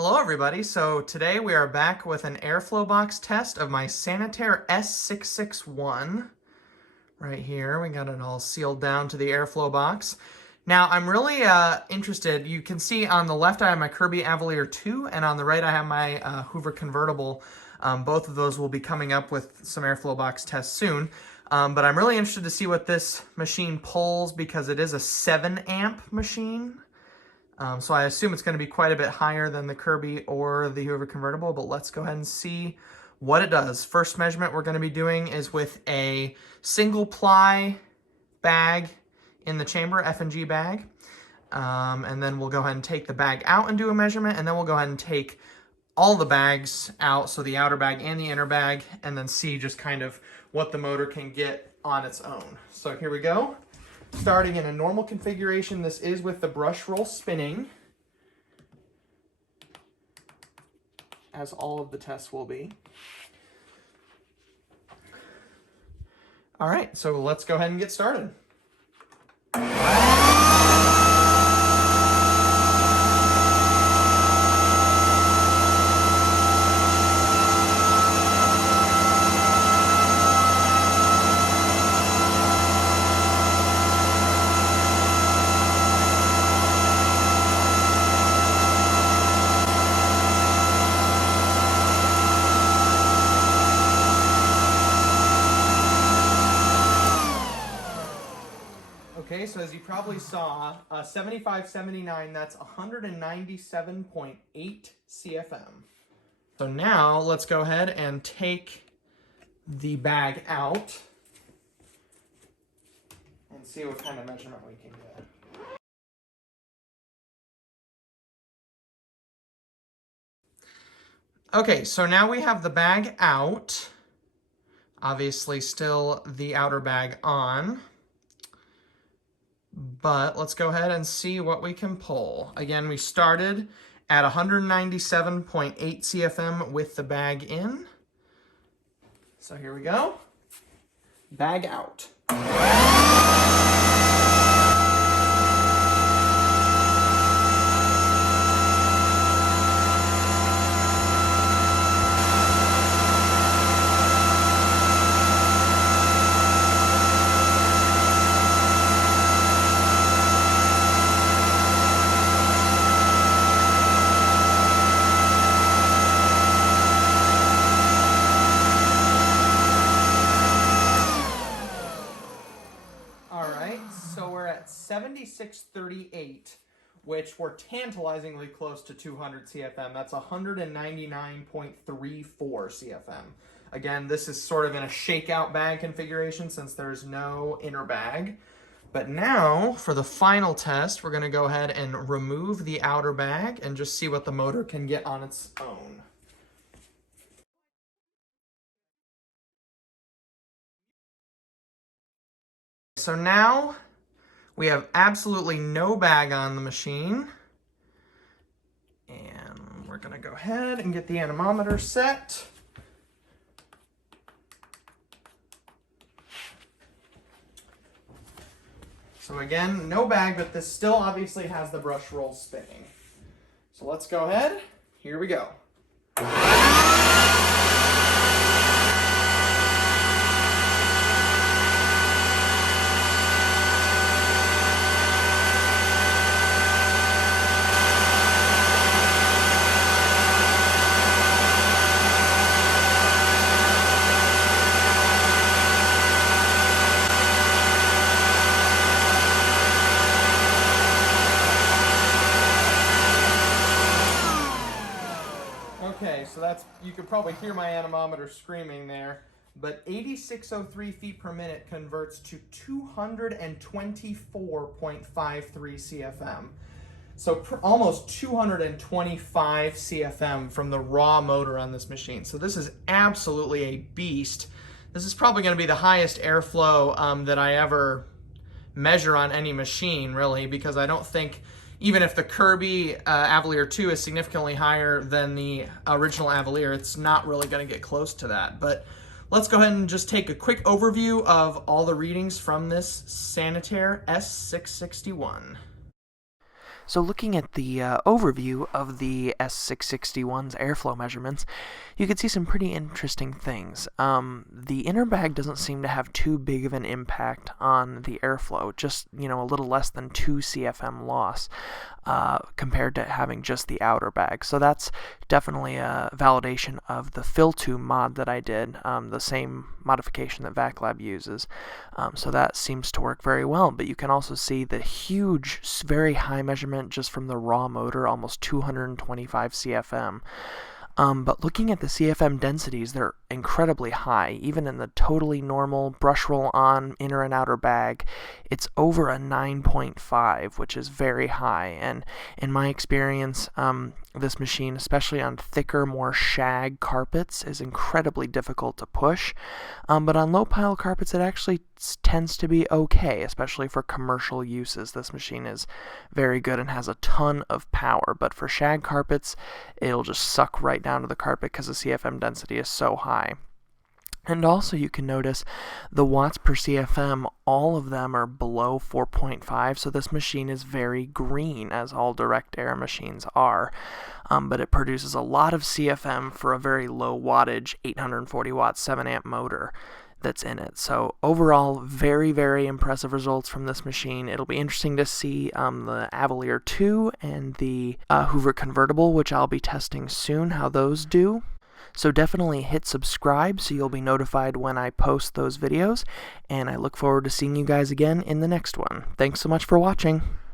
Hello everybody, so today we are back with an airflow box test of my Sanitaire S661. Right here, we got it all sealed down to the airflow box. Now I'm really interested, you can see on the left I have my Kirby Avalier 2 and on the right I have my Hoover convertible. Both of those will be coming up with some airflow box tests soon. But I'm really interested to see what this machine pulls because it is a 7 amp machine. So I assume it's going to be quite a bit higher than the Kirby or the Hoover convertible, but let's go ahead and see what it does. First measurement we're going to be doing is with a single ply bag in the chamber, F&G bag. And then we'll go ahead and take the bag out and do a measurement, and then we'll go ahead and take all the bags out, so the outer bag and the inner bag, and then see just kind of what the motor can get on its own. So here we go. Starting in a normal configuration, this is with the brush roll spinning, as all of the tests will be. All right, so let's go ahead and get started. Okay, so as you probably saw, 7579, that's 197.8 CFM. So now let's go ahead and take the bag out and see what kind of measurement we can get. Okay, so now we have the bag out. Obviously still the outer bag on. But let's go ahead and see what we can pull. Again, we started at 197.8 CFM with the bag in. So here we go. Bag out. So we're at 7638, which we're tantalizingly close to 200 CFM. That's 199.34 CFM. Again, this is sort of in a shakeout bag configuration since there's no inner bag. But now, for the final test, we're going to go ahead and remove the outer bag and just see what the motor can get on its own. So now we have absolutely no bag on the machine. And we're going to go ahead and get the anemometer set. So again, no bag, but this still obviously has the brush roll spinning. So let's go ahead. Here we go. Okay, so that's, you could probably hear my anemometer screaming there, but 8603 feet per minute converts to 224.53 CFM. So almost 225 CFM from the raw motor on this machine. So this is absolutely a beast. This is probably going to be the highest airflow that I ever measure on any machine, really, because I don't think, even if the Kirby Avalier 2 is significantly higher than the original Avalier, it's not really going to get close to that. But let's go ahead and just take a quick overview of all the readings from this Sanitaire S661. So looking at the overview of the S661's airflow measurements, you can see some pretty interesting things. The inner bag doesn't seem to have too big of an impact on the airflow, just, a little less than 2 CFM loss compared to having just the outer bag. So that's definitely a validation of the Fill2 mod that I did, the same modification that VacLab uses. So that seems to work very well, but you can also see the huge, very high measurement just from the raw motor, almost 225 CFM. But looking at the CFM densities, they're incredibly high. Even in the totally normal brush roll on inner and outer bag, it's over a 9.5, which is very high. And in my experience, this machine, especially on thicker, more shag carpets, is incredibly difficult to push. But on low pile carpets, it actually tends to be okay, especially for commercial uses. This machine is very good and has a ton of power, but for shag carpets, it'll just suck right down to the carpet because the CFM density is so high. And also you can notice the watts per CFM, all of them are below 4.5, so this machine is very green, as all direct air machines are. But it produces a lot of CFM for a very low wattage, 840 watt 7 amp motor that's in it. So overall, very, very impressive results from this machine. It'll be interesting to see the Avalier 2 and the Hoover convertible, which I'll be testing soon, how those do. So definitely hit subscribe so you'll be notified when I post those videos, and I look forward to seeing you guys again in the next one. Thanks so much for watching.